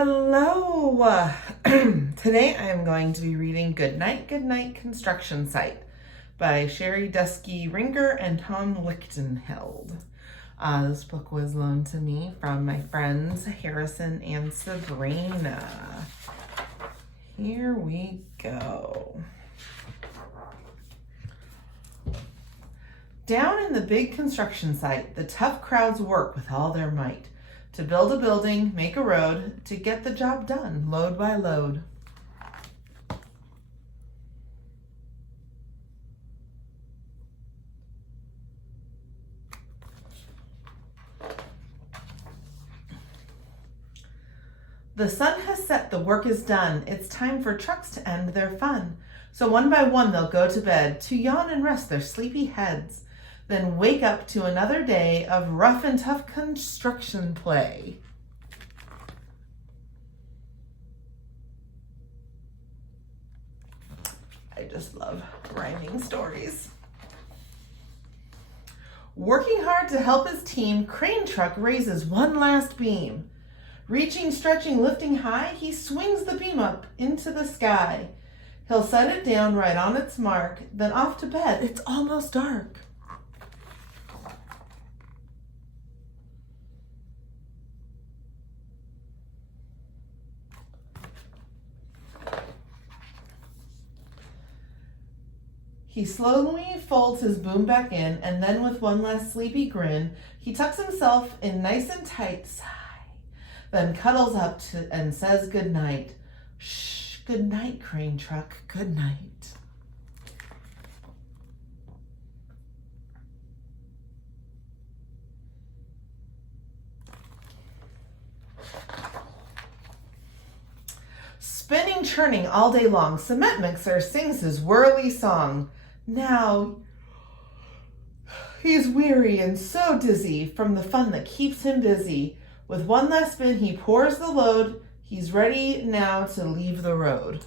Hello! Today I am going to be reading Goodnight, Goodnight Construction Site by Sherry Dusky Rinker and Tom Lichtenheld. This book was loaned to me from my friends Harrison and Sabrina. Here we go. Down in the big construction site, the tough crowds work with all their might to build a building, make a road, to get the job done, load by load. The sun has set, the work is done. It's time for trucks to end their fun. So one by one they'll go to bed, to yawn and rest their sleepy heads, then wake up to another day of rough and tough construction play. I just love rhyming stories. Working hard to help his team, crane truck raises one last beam. Reaching, stretching, lifting high, he swings the beam up into the sky. He'll set it down right on its mark, then off to bed. It's almost dark. He slowly folds his boom back in, and then with one last sleepy grin, he tucks himself in nice and tight, sigh, then cuddles up and says goodnight. Shh, good night, crane truck, good night. Spinning, churning all day long, cement mixer sings his whirly song. Now he's weary and so dizzy from the fun that keeps him busy. With one last spin, he pours the load. He's ready now to leave the road.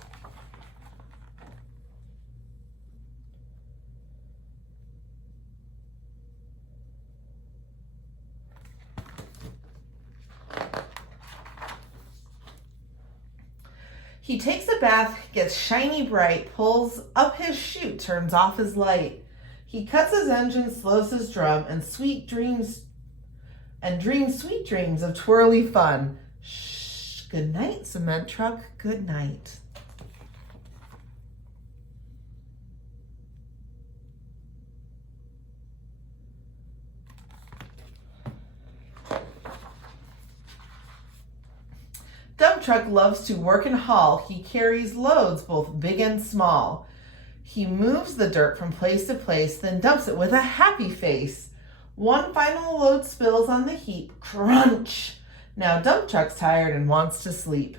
He takes a bath, gets shiny bright, pulls up his chute, turns off his light. He cuts his engine, slows his drum, and dreams sweet dreams of twirly fun. Shh, good night, cement truck, good night. Dump truck loves to work and haul. He carries loads both big and small. He moves the dirt from place to place, then dumps it with a happy face. One final load spills on the heap. Crunch! Now dump truck's tired and wants to sleep.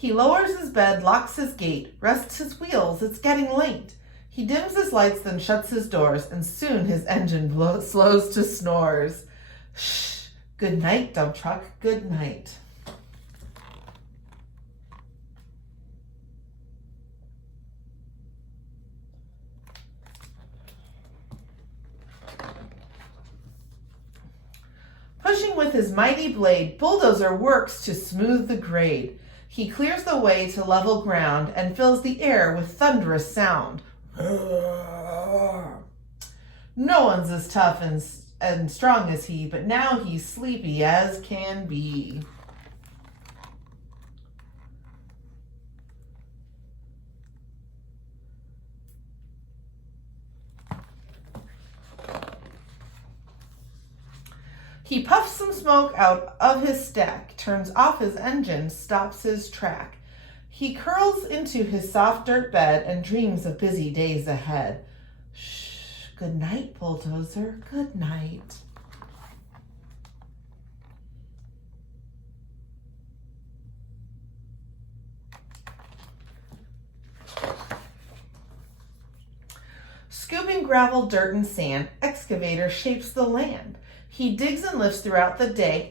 He lowers his bed, locks his gate, rests his wheels, it's getting late. He dims his lights, then shuts his doors, and soon his engine slows to snores. Shh, good night, dump truck, good night. Pushing with his mighty blade, bulldozer works to smooth the grade. He clears the way to level ground and fills the air with thunderous sound. No one's as tough and strong as he, but now he's sleepy as can be. He puffs some smoke out of his stack, turns off his engine, stops his track. He curls into his soft dirt bed and dreams of busy days ahead. Shh, good night, bulldozer, good night. Scooping gravel, dirt, and sand, excavator shapes the land. He digs and lifts throughout the day,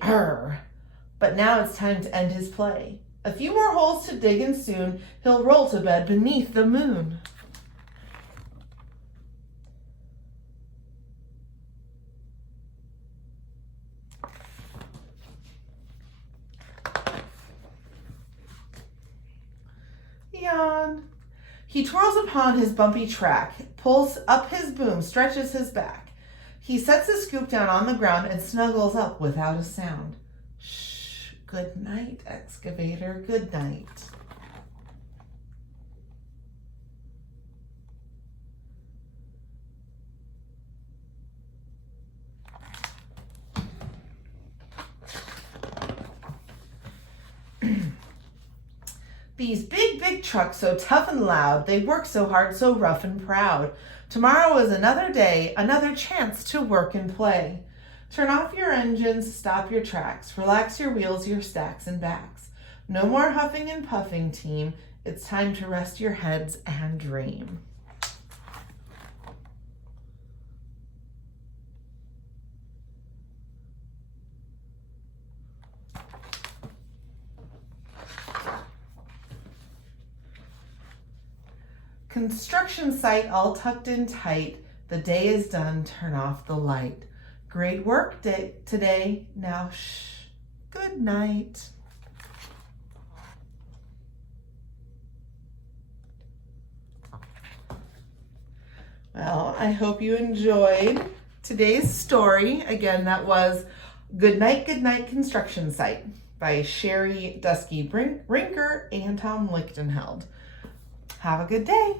but now it's time to end his play. A few more holes to dig and soon he'll roll to bed beneath the moon. Yawn. He twirls upon his bumpy track, pulls up his boom, stretches his back. He sets his scoop down on the ground and snuggles up without a sound. Shh, good night, excavator, good night. These big trucks, so tough and loud, they work so hard, so rough and proud. Tomorrow is another day, another chance to work and play. Turn off your engines, stop your tracks, relax your wheels, your stacks and backs. No more huffing and puffing, team. It's time to rest your heads and dream. Construction site all tucked in tight. The day is done, turn off the light. Great work day today, now shh, good night. Well, I hope you enjoyed today's story. Again, that was Goodnight, Goodnight Construction Site by Sherry Dusky Rinker and Tom Lichtenheld. Have a good day.